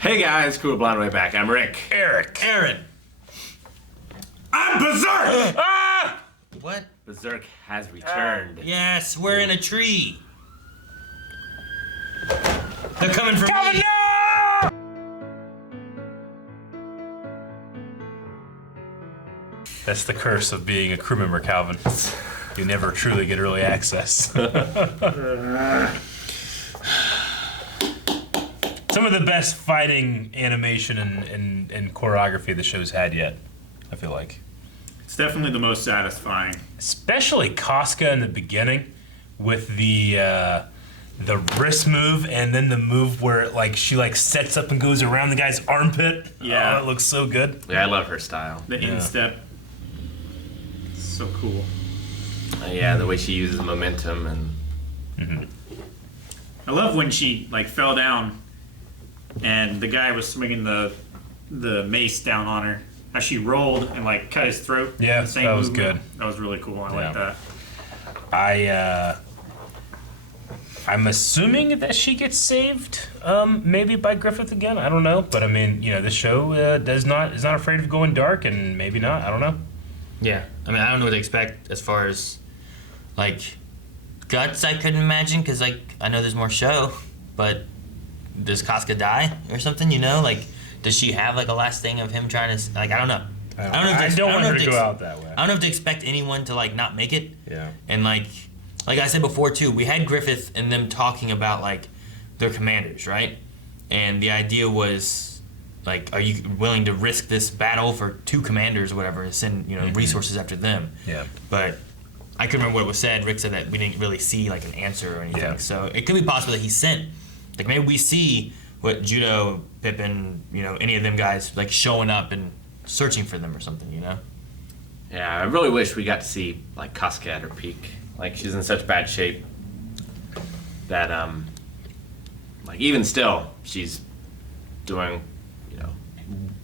Hey guys, Cool Blind Way Back. I'm Rick. Eric. Aaron. I'm Berserk! Ah! What? Berserk has returned. Yes, we're in a tree. They're coming for me. No! That's the curse of being a crew member, Calvin. You never truly get early access. Some of the best fighting animation and choreography the show's had yet, I feel like. It's definitely the most satisfying. Especially Casca in the beginning with the wrist move and then the move where she sets up and goes around the guy's armpit. Yeah. Oh, it looks so good. Yeah, I love her style. The instep. It's so cool. Yeah, the way she uses momentum and... I love when she fell down and the guy was swinging the mace down on her. How she rolled and cut his throat. Yeah, the same that was movement. good. That was really cool. I like that. I'm assuming that she gets saved, maybe by Griffith again. I don't know, but I mean, this show is not afraid of going dark, and maybe not. I don't know. Yeah, I mean, I don't know what to expect as far as guts. I couldn't imagine because I know there's more show, but does Casca die or something? Does she have a last thing of him trying to I don't know. I don't want her to go out that way. I don't know if to expect anyone to not make it. Yeah. And like I said before too, we had Griffith and them talking about their commanders, right? And the idea was are you willing to risk this battle for 2 commanders or whatever and send resources after them? Yeah. But I couldn't remember what was said. Rick said that we didn't really see an answer or anything. Yeah. So it could be possible that he sent maybe we see what Judo, Pippin, any of them guys showing up and searching for them or something, Yeah, I really wish we got to see Casca at her peak. She's in such bad shape that even still she's doing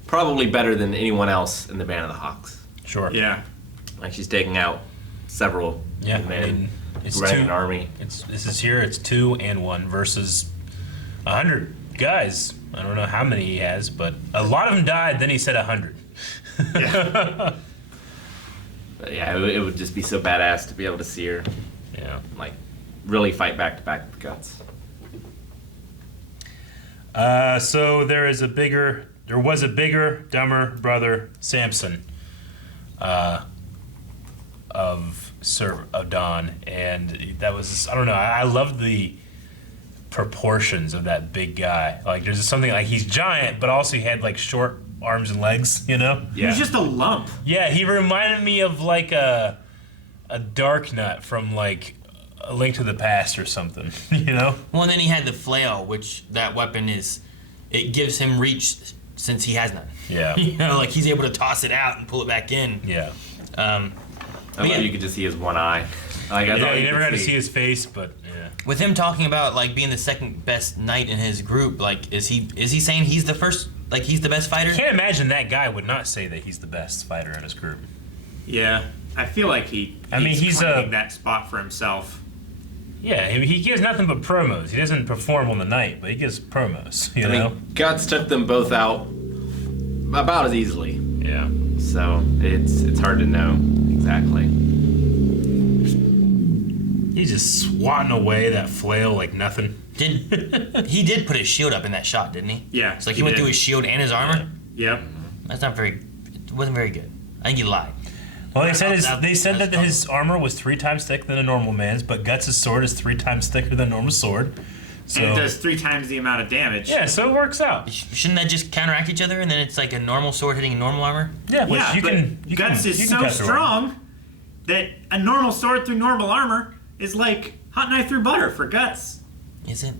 probably better than anyone else in the Band of the Hawks. Sure. Yeah. She's taking out several men, it's running 2 an army. It's 2 and 1 versus 100 guys. I don't know how many he has, but a lot of them died. Then he said 100. Yeah. But yeah, it would just be so badass to be able to see her. Yeah. Really fight back to back with guts. So there was a bigger, dumber brother, Samson, of Dawn, and that was, I don't know, I loved the proportions of that big guy. There's something he's giant, but also he had short arms and legs, Yeah. He's just a lump. Yeah, he reminded me of a Dark Nut from A Link to the Past or something, Well, and then he had the flail, which that weapon it gives him reach since he has none. Yeah. He's able to toss it out and pull it back in. Yeah. I thought you could just see his one eye. I Yeah, thought you never got to see see his face, but yeah. With him talking about being the second best knight in his group, is he saying he's the first, he's the best fighter? I can't imagine that guy would not say that he's the best fighter in his group. Yeah. I feel like he's claiming that spot for himself. Yeah, he gives nothing but promos. He doesn't perform on the night, but he gives promos, you know? Guts took them both out about as easily. Yeah. So it's hard to know exactly. He's just swatting away that flail like nothing. He did put his shield up in that shot, didn't he? Yeah. It's he went through his shield and his armor? Yep. That's not it wasn't very good. I think he lied. Well, they said that his armor was 3 times thicker than a normal man's, but Guts' sword is 3 times thicker than a normal sword. So, and it does 3 times the amount of damage. Yeah, so it works out. Shouldn't that just counteract each other, and then it's a normal sword hitting normal armor? Yeah, but Guts is so strong that a normal sword through normal armor is like hot knife through butter for Guts. Is it?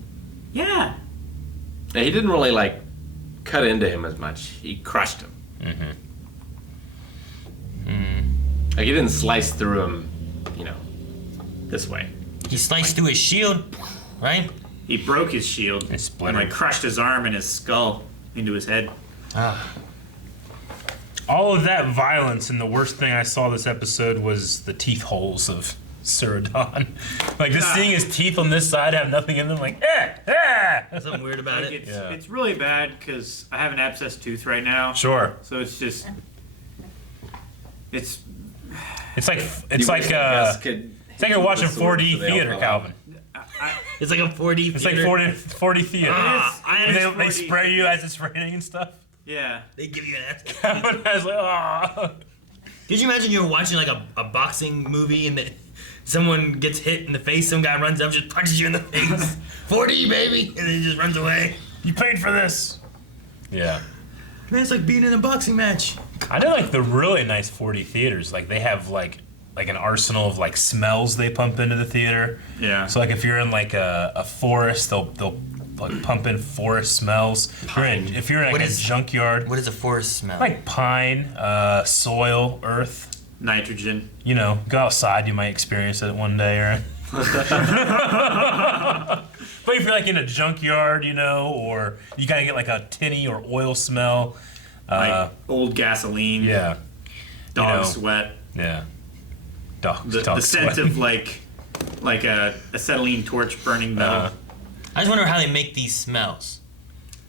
Yeah. Yeah, he didn't really cut into him as much. He crushed him. He didn't slice through him, this way. He sliced through his shield, right? He broke his shield and splintered. crushed his arm and his skull into his head. All of that violence, and the worst thing I saw this episode was the teeth holes of Ceradon. Like just seeing his teeth on this side have nothing in them, like Something weird about Like, it. it's really bad because I have an abscess tooth right now. Sure. So it's just it's It's like You wish Gus could it's like you're hit watching the sword 4D so they all theater, fell Calvin. It's like a 4D It's like theater. 40 theater. it is They 4D spray you as it's raining and stuff. yeah. They give you an ass. Calvin has like, oh. Could you imagine you're watching like a boxing movie and someone gets hit in the face, some guy runs up, just punches you in the face. 4D, baby! And then he just runs away. You paid for this. Yeah. Man, it's like being in a boxing match. I know like the really nice 4D theaters, like they have like an arsenal of like smells they pump into the theater. Yeah. So like if you're in like a forest, they'll like pump in forest smells. If you're in like a junkyard, What does a forest smell? like pine, soil, earth. Nitrogen. You know, go outside, you might experience it one day, right? But if you're like in a junkyard, you know, or you gotta get like a tinny or oil smell. Like old gasoline. Yeah. Dog know, sweat. Yeah. Dog The scent sweat. of like a acetylene torch burning metal. I just wonder how they make these smells.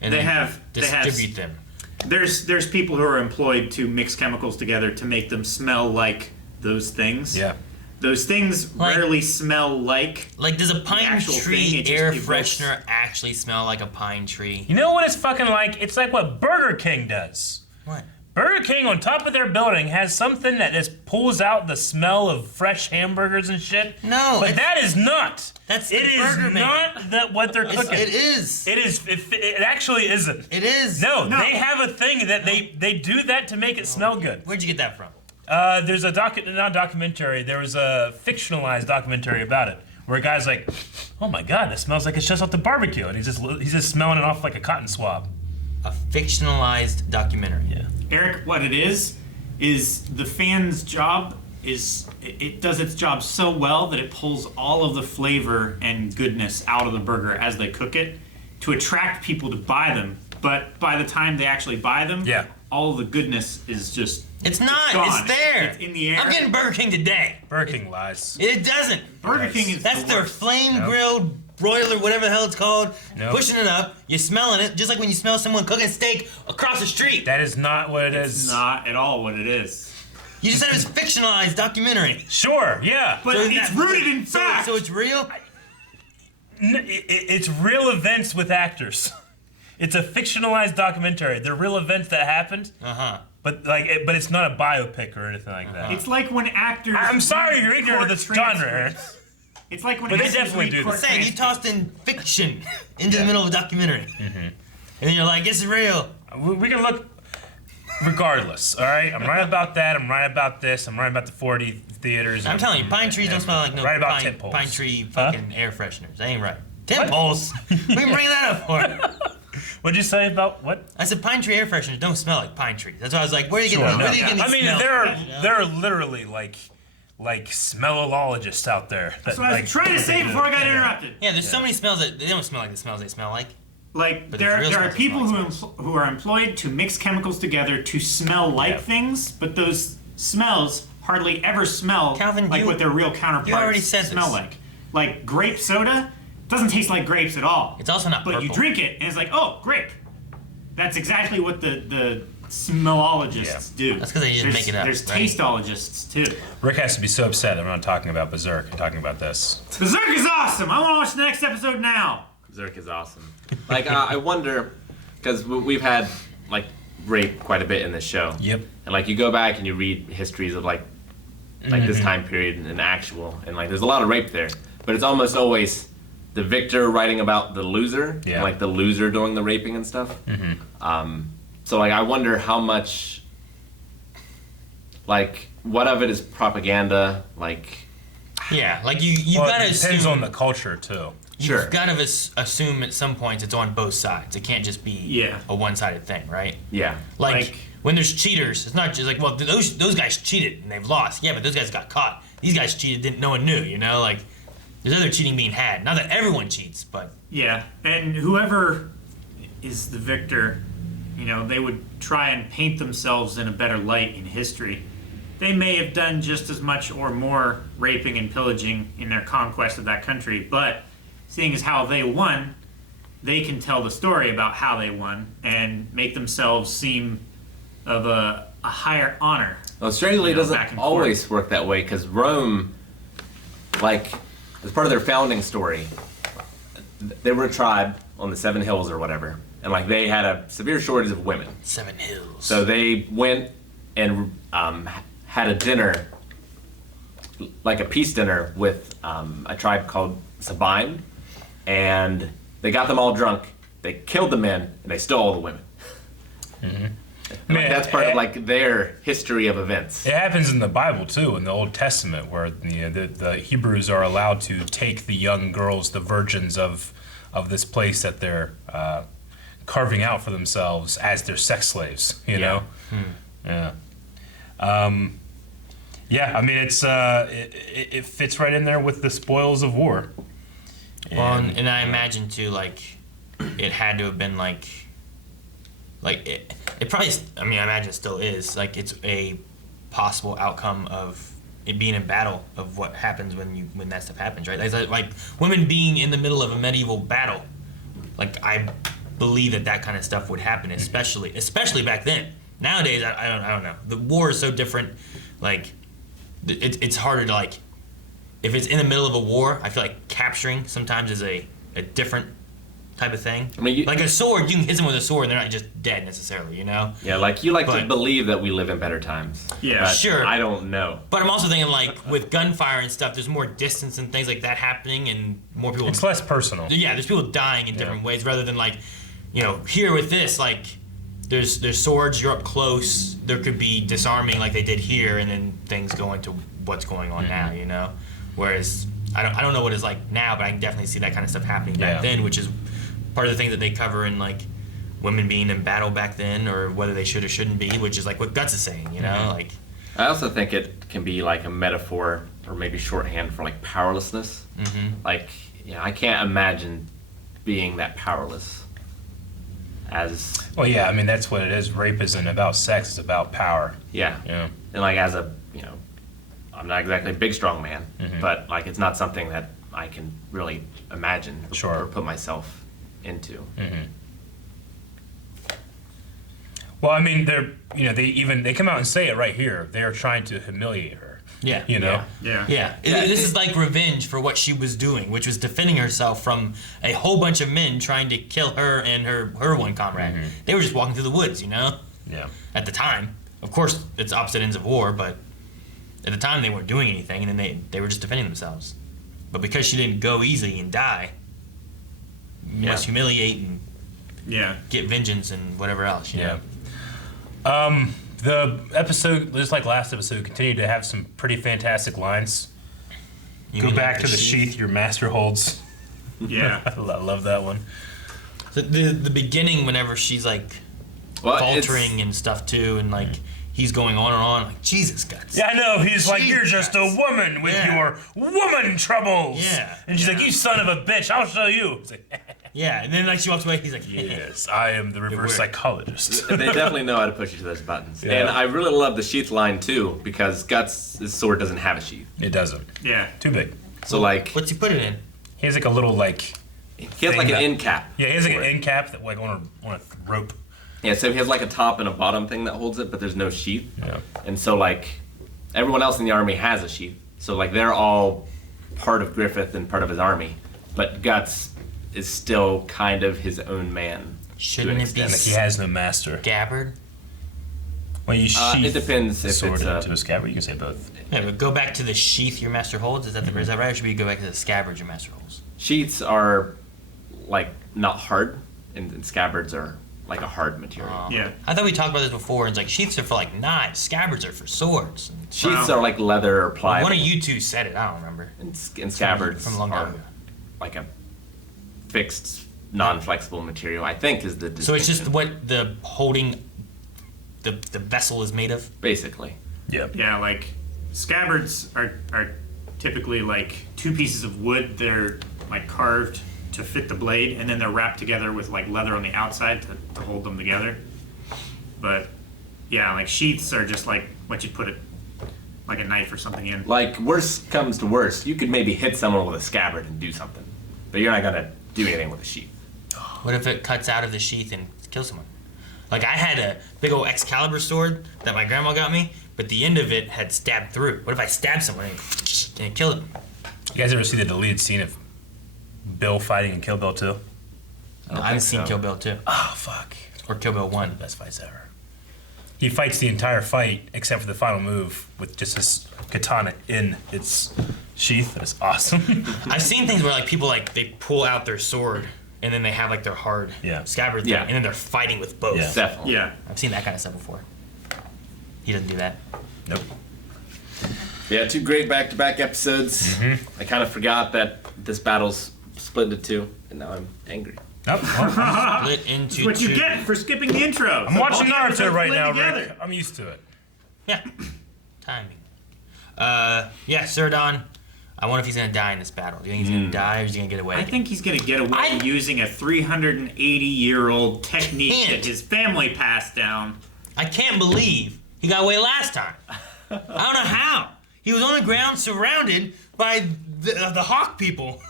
And They then have- distribute them. There's people who are employed to mix chemicals together to make them smell like those things. Yeah. Those things Like- rarely smell like. Like, does a pine actual tree thing, it just air evokes- freshener actually smell like a pine tree? You know what it's fucking like? It's like what Burger King does. What? Burger King on top of their building has something that just pulls out the smell of fresh hamburgers and shit. No, But it's- that is not. That's the It is burger maker. not that what they're It's, cooking. it is. It is. It actually isn't. It is. No, they have a thing that they do that to make it smell good. Where'd you get that from? There's a not documentary. There was a fictionalized documentary about it where a guy's like, "Oh my god, that smells like it's just off the barbecue," and he's just smelling it off like a cotton swab. A fictionalized documentary. Yeah. Eric, what it is the fan's job is it does its job so well that it pulls all of the flavor and goodness out of the burger as they cook it to attract people to buy them. But by the time they actually buy them, Yeah. all of the goodness is just It's not. gone. It's there. It's in the air. I'm getting Burger King today. Burger King lies. It doesn't. Burger King is That's the their worst. flame grilled broiler, whatever the hell it's called. Nope. Pushing it up. You're smelling it, just like when you smell someone cooking steak across the street. That is not what it It's is. not at all what it is. You just said it was fictionalized documentary. Sure, yeah. But So it's that- rooted in fact. So it's real. It's real events with actors. It's a fictionalized documentary. They're real events that happened, but but it's not a biopic or anything like that. It's like when actors. I'm sorry read you're ignorant of court this genre. transcripts. It's like when But they actors definitely read do court this. Saying you transcripts. tossed in fiction into the middle of a documentary, and then you're like, "It's real." We can look. Regardless, all right. I'm right about that. I'm right about this. I'm right about the 4D theaters. I'm telling you, pine trees don't smell like no Right about pine, tent poles. pine tree fucking air fresheners. That ain't right. Tent poles? We can bring that up for. What'd you say about what? I said pine tree air fresheners don't smell like pine trees. That's why I was like, where are you Sure, getting? no. Where are you getting I these mean, smells there from, you know? are literally like smellologists out there. That, So I was trying to say before I got interrupted. Yeah, there's so many smells that they don't smell like the smells they smell like. Like But there it's real are smells, people it's who are employed to mix chemicals together to smell like Yeah. things, but those smells hardly ever smell Calvin, like you- what their real counterparts already said smell this. like. Like grape soda doesn't taste like grapes at all. It's also not But you purple. drink it and it's like, oh, grape. That's exactly what the smellologists do. That's 'cause they just There's- make it up, There's right? tasteologists too. Rick has to be so upset that we're not talking about Berserk and talking about this. Berserk is awesome. I want to watch the next episode now. Berserk is awesome. Like, I wonder, because we've had, like, rape quite a bit in this show. Yep. And, like, you go back and you read histories of, like this time period and actual, and, like, there's a lot of rape there. But it's almost always the victor writing about the loser, Yeah. and, like, the loser doing the raping and stuff. So, like, I wonder how much, like, what of it is propaganda, like... Yeah, like you Well, gotta it depends assume. on the culture too. Sure. You've gotta assume at some points it's on both sides. It can't just be Yeah. a one-sided thing, right? Yeah. Like when there's cheaters, it's not just like, well, those guys cheated and they've lost. Yeah, but those guys got caught. These guys cheated, no one knew. You know, like there's other cheating being had. Not that everyone cheats, but Yeah, and whoever is the victor, you know, they would try and paint themselves in a better light in history. they may have done just as much or more raping and pillaging in their conquest of that country, but seeing as how they won, they can tell the story about how they won and make themselves seem of a higher honor. Well, strangely, it back doesn't and always work that way because Rome, like, as part of their founding story, they were a tribe on the Seven Hills or whatever, and like they had a severe shortage of women. 7 Hills. So they went and had a dinner, like a peace dinner with a tribe called Sabine, and they got them all drunk. They killed the men and they stole all the women. Mm-hmm. Like, that's part of like their history of events. It happens in the Bible too, in the Old Testament, where the Hebrews are allowed to take the young girls, the virgins of this place that they're carving out for themselves as their sex slaves. You know, yeah. Yeah, I mean it fits right in there with the spoils of war. Well, and I imagine too, like, it had to have been like it probably. I mean, I imagine it still is. Like, it's a possible outcome of it being in battle of what happens when that stuff happens, right? Like women being in the middle of a medieval battle. Like, I believe that kind of stuff would happen, especially back then. Nowadays, I don't know. The war is so different. Like, it's harder to, like, if it's in the middle of a war, I feel like capturing sometimes is a different type of thing. I mean, like a sword, you can hit them with a sword and they're not just dead necessarily, you know? Yeah, like you like to believe that we live in better times. Yeah, but sure. I don't know. But I'm also thinking, like, with gunfire and stuff, there's more distance and things like that happening, and more people. It's less personal. Yeah, there's people dying in different ways rather than, like, you know, here with this, like, there's swords, you're up close, there could be disarming like they did here, and then things go into what's going on now, you know? Whereas I don't know what it's like now, but I can definitely see that kind of stuff happening back then, which is part of the thing that they cover in, like, women being in battle back then, or whether they should or shouldn't be, which is like what Guts is saying, you know? Like, I also think it can be like a metaphor or maybe shorthand for like powerlessness. Like, you know, I can't imagine being that powerless as. Well, yeah, I mean that's what it is. Rape isn't about sex; it's about power. Yeah. Yeah. And like as a, you know, I'm not exactly a big strong man, but like it's not something that I can really imagine or put myself into. Well, I mean, they come out and say it right here. They are trying to humiliate her. yeah. You know. Yeah. This is like revenge for what she was doing, which was defending herself from a whole bunch of men trying to kill her and her one comrade. They were just walking through the woods, you know? Yeah. At the time. Of course, it's opposite ends of war, but at the time they weren't doing anything, and then they were just defending themselves. But because she didn't go easy and die, you must humiliate and get vengeance and whatever else, you know? The episode, just like last episode, continued to have some pretty fantastic lines. Go back to the sheath your master holds. Yeah. I love that one. The beginning, whenever she's like faltering and stuff too, and like he's going on and on, like, Jesus, Guts. Yeah, I know. He's like, you're just a woman with your woman troubles. Yeah. And she's like, you son of a bitch, I'll show you. It's like, yeah, and then like she walks away, he's like, yes, I am the reverse psychologist. They definitely know how to push you to those buttons. Yeah. And I really love the sheath line too, because Guts' sword doesn't have a sheath. It doesn't. Yeah. Too big. So like, what's he put it in? He has like a little like. he has like an end cap. Yeah, he has like an end cap that like on a rope. Yeah, so he has like a top and a bottom thing that holds it, but there's no sheath. Yeah. And so like, everyone else in the army has a sheath. So like, they're all part of Griffith and part of his army, but Guts is still kind of his own man. Shouldn't it be Like he has no master. Scabbard? When you sheath it depends the if sword it's into a scabbard, you can say both. Yeah, but go back to the sheath your master holds. Is that is that right? Or should we go back to the scabbard your master holds? Sheaths are like not hard, and scabbards are like a hard material. Yeah. I thought we talked about this before. And it's like sheaths are for like knives, scabbards are for swords. Sheaths are like leather or pliable. One of you two said it. I don't remember. And scabbards From a long time are ago. like a fixed, non-flexible material. I think is the distinction. So it's just what the holding the vessel is made of. Basically. Yeah. Yeah, like scabbards are typically like two pieces of wood. They're like carved to fit the blade, and then they're wrapped together with like leather on the outside to hold them together. But yeah, like sheaths are just like what you put it like a knife or something in. Like, worst comes to worst, you could maybe hit someone with a scabbard and do something. But you're not gonna do anything with a sheath. What if it cuts out of the sheath and kills someone? Like I had a big old Excalibur sword that my grandma got me, but the end of it had stabbed through. What if I stabbed someone and it killed him? You guys ever see the deleted scene of Bill fighting in Kill Bill 2? No, I haven't seen so. Kill Bill 2 Oh, fuck. or Kill Bill 1. The best fights ever. He fights the entire fight except for the final move with just his katana in its sheath. That is awesome. I've seen things where like people like they pull out their sword and then they have like their hard Yeah. scabbard thing, Yeah. and then they're fighting with both. Yeah. Definitely. Yeah. I've seen that kind of stuff before. He doesn't do that. Nope. Yeah, 2 great back-to-back episodes. I kind of forgot that this battle's split into 2, and now I'm angry. Nope. Well, Split into What you two. get for skipping the intro. I'm watching Naruto right now, Rick. I'm used to it. Yeah. Timing. Yeah, Surdon. I wonder if he's gonna die in this battle. Do you think he's gonna die or is he gonna get away? I think he's gonna get away I- using a 380-year-old technique Can't. that his family passed down. I can't believe he got away last time. I don't know how. He was on the ground surrounded by the hawk people.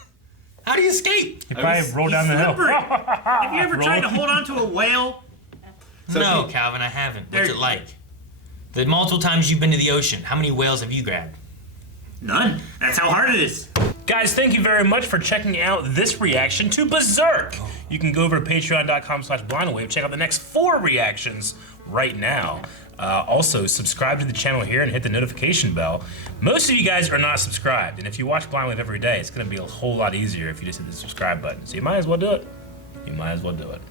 How do you escape? He probably rolled down the hill. Slippery. Have you ever tried to hold on to a whale? So No, he- Calvin, I haven't. There- What's it like? The multiple times you've been to the ocean, how many whales have you grabbed? None. That's how hard it is. Guys, thank you very much for checking out this reaction to Berserk. You can go over to patreon.com/blindawave, check out the next 4 reactions right now. Also, subscribe to the channel here and hit the notification bell. Most of you guys are not subscribed, and if you watch Blind Wave every day, it's gonna be a whole lot easier if you just hit the subscribe button. So you might as well do it. You might as well do it.